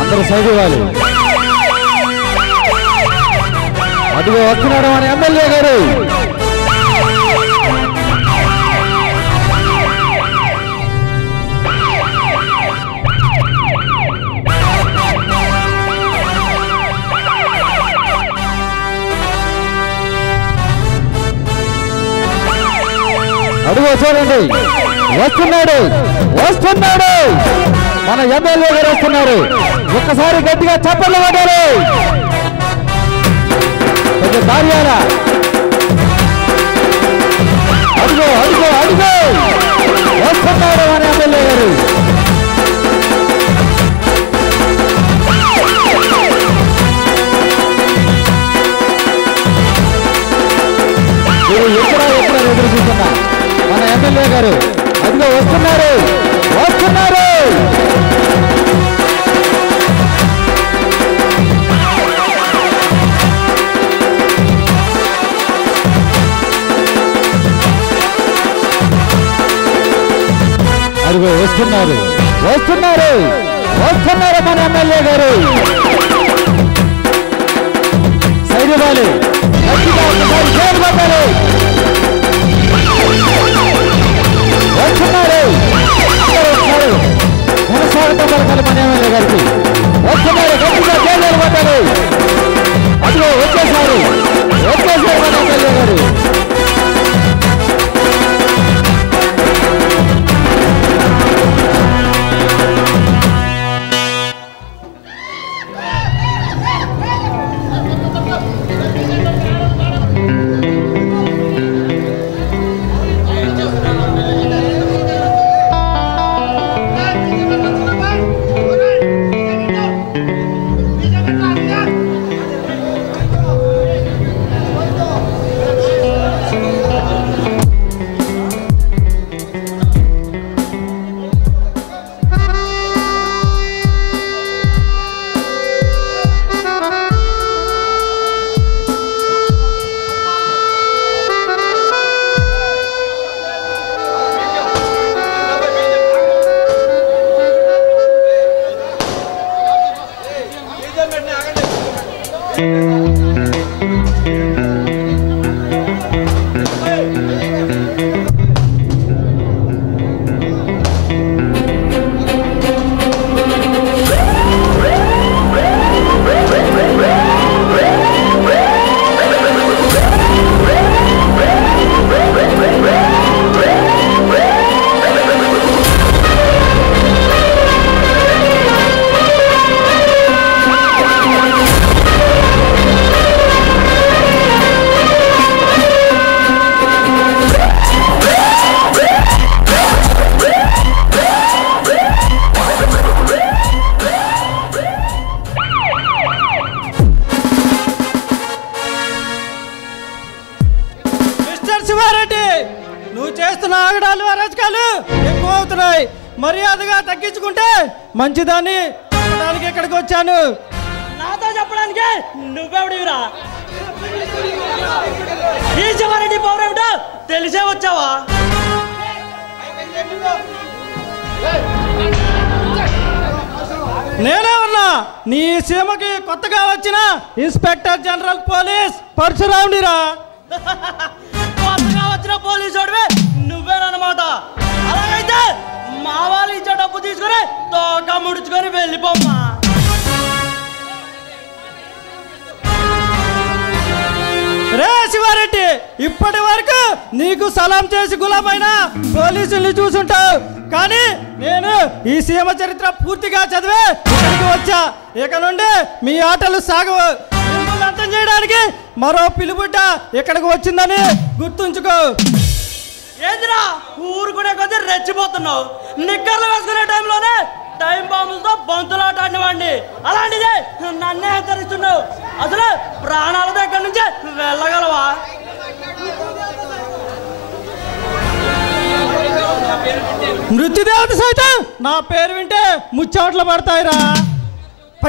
అందరూ సైడ్ ఇవ్వాలి. అదిగో వస్తున్నాడు మన ఎమ్మెల్యే గారు. అదిగో చూడండి వస్తున్నాడు వస్తున్నాడు మన ఎమ్మెల్యే గారు వస్తున్నారు. ఒక్కసారి గట్టిగా చప్పట్లు కొట్టాలి. కొంచెం దారియాలా. అడుగో అడుగో అడుగో వస్తున్నారు మన ఎమ్మెల్యే గారు. ఎక్కడ ఎదురు చూస్తున్నా మన ఎమ్మెల్యే గారు. అదిగో వస్తున్నారు వస్తున్నారు. అదిగో వస్తున్నారు వస్తున్నారు వస్తున్నారు మన ఎమ్మెల్యే గారు. సైడ్ ఇవ్వాలి. వస్తున్నారు ఘనస్వాగతం పలకాలి మన ఎమ్మెల్యే గారికి. వస్తున్నారు గట్టిగా జైలు పట్టాలి. అదిగో వచ్చేసారు వచ్చేసారు మన ఎమ్మెల్యే గారు. నువ్వు చేస్తున్న ఆగడాలు అరాచకాలు ఎక్కువ అవుతున్నాయి. మర్యాదగా తగ్గించుకుంటే మంచిదాన్ని చెప్పడానికి ఇక్కడికి వచ్చాను. నాతో చెప్పడానికి నువ్వెవడివిరా? ఈ శివారెడ్డి పవర్ ఏమిటో తెలిసే వచ్చావా? నేనే ఉన్నా నీ సీమకి కొత్తగా వచ్చిన ఇన్స్పెక్టర్ జనరల్ పోలీస్ పరశురాముడిరా. కొత్తగా వచ్చిన పోలీసుడివే నువ్వేనమాట. అలాగైతే మా వాళ్ళు ఇచ్చే డబ్బు తీసుకుని తోక ముడుచుకొని వెళ్ళిపోమ్మా. రే శివారెడ్డి, ఇప్పటి వరకు నీకు సలాం చేసి గులామైన పోలీసుల్ని చూసుంటావు. కానీ నేను ఈ సీమ చరిత్ర పూర్తిగా చదివే ఇక్కడికి వచ్చా. ఇక నుండి మీ ఆటలు సాగవు. మిమ్మల్ని అంతం చేయడానికి మరో పిలుబుడ్డ ఇక్కడికి వచ్చిందని గుర్తుంచుకో. ఏందిరా ఊరుకునే కొద్దీ రెచ్చిపోతున్నావు? నిక్కర్లు వేసుకునే టైంలోనే టైం బాంబులతో బంతులాట ఆడినవాడిని. అలాంటిదే నన్నే హెచ్చరిస్తున్నావు. అసలు ప్రాణాల దగ్గర నుంచి వెళ్ళగలవా? మృత్యుదేవత సైతం నా పేరు వింటే ముచ్చోట్ల పడతాయిరా.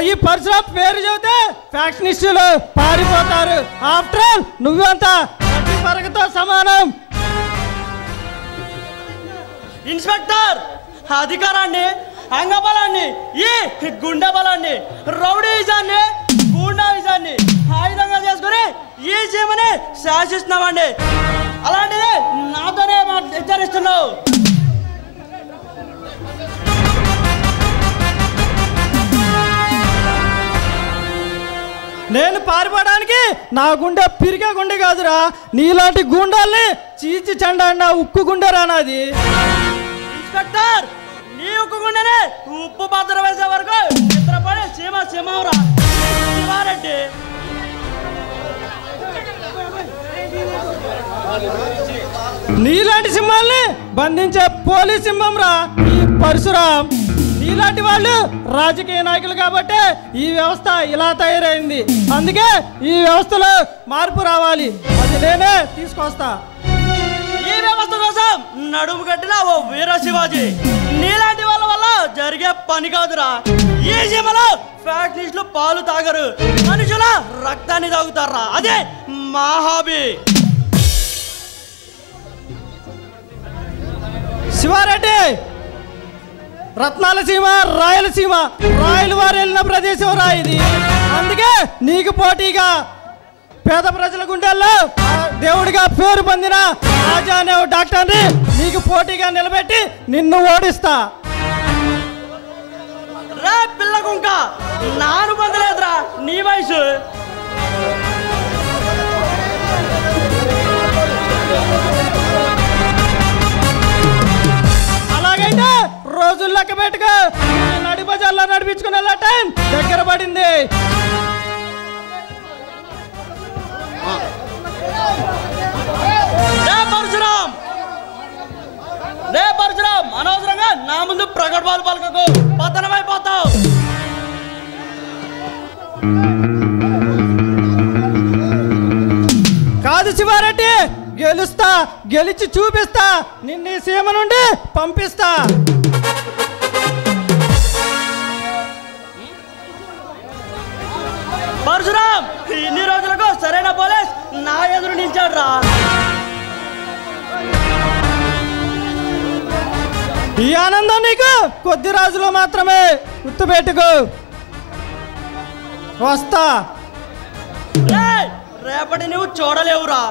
ఈ పరశురాం పేరు చెబితే ఫ్యాక్షనిస్టులు పారిపోతారు. ఆఫ్టర్ ఆల్ నువ్వంతా పరగతో సమానం. ఇన్స్పెక్టర్, అధికారాన్ని, అంగబలాన్ని, ఈ గుండె బలాన్ని, రౌడీజాన్ని, గూండాయిజాన్ని ఆయుధంగా చేసుకుని ఈ సీమని శాసిస్తున్నామండి. అలాంటిది నాతోనే హెచ్చరిస్తున్నావు. నేను పారిపోవడానికి నా గుండె పిరిగే గుండె కాదురా, నీలాంటి గుండాల్ని చీచి చెండా ఉక్కు గుండె రానాది. ఇన్స్పెక్టర్, నీ ఉక్కు గుండెనే ఉప్పు పాత్ర వేసే వరకు నిద్రపడి సింహరా శివారెడ్డి. నీలాంటి సింహాల్ని బంధించే పోలీస్ సింహం రా ఈ పరశురాం. నీలాంటి వాళ్ళు రాజకీయ నాయకులు కాబట్టి ఈ వ్యవస్థ ఇలా తయారైంది. అందుకే ఈ వ్యవస్థలో మార్పు రావాలి. అది నేనే తీసుకొస్తా. ఈ వ్యవస్థ కోసం నడుము కట్టిన ఓ వీర శివాజీ. నీలాంటి వాళ్ళ వల్ల జరిగే పని కాదురా. ఈ సీమలో ఫ్యాక్టరీస్లో పాలు తాగరు, మనుషుల రక్తాన్ని తాగుతారా. అదే మా హాబీ. శివారెడ్డి, రత్నాలసీమ, రాయలసీమ, రాయల వారు వెళ్ళిన ప్రదేశం రా ఇది. అందుకే నీకు పోటీగా పేద ప్రజల గుండెల్లో దేవుడిగా పేరు పొందిన రాజా అనే డాక్టర్ని నీకు పోటీగా నిలబెట్టి నిన్ను ఓడిస్తా. రే పిల్ల కుంక, నాను పొందలేదురా నీ వయసు. అలాగైతే రోజులు లెక్క పెట్టుకో. నడి బజార్లో నడిపించుకునే టైం దగ్గర పడింది. రే పరశురాం, అనవసరంగా నా ముందు ప్రగడ్భాలు పలకకు, పతనమైపోతావు. కాదు శివారెడ్డి, గెలుస్తా, గెలిచి చూపిస్తా, నిన్ను సీమ నుండి పంపిస్తా. పరశురాం, ఇన్ని రోజులకు సరైన పోలీస్ నా ఎదురు నిలిచాడు రా. ఈ ఆనందం నీకు కొద్ది రోజులు మాత్రమే, గుర్తుపెట్టుకో. వస్తా. రేపటి నువ్వు చూడలేవురా.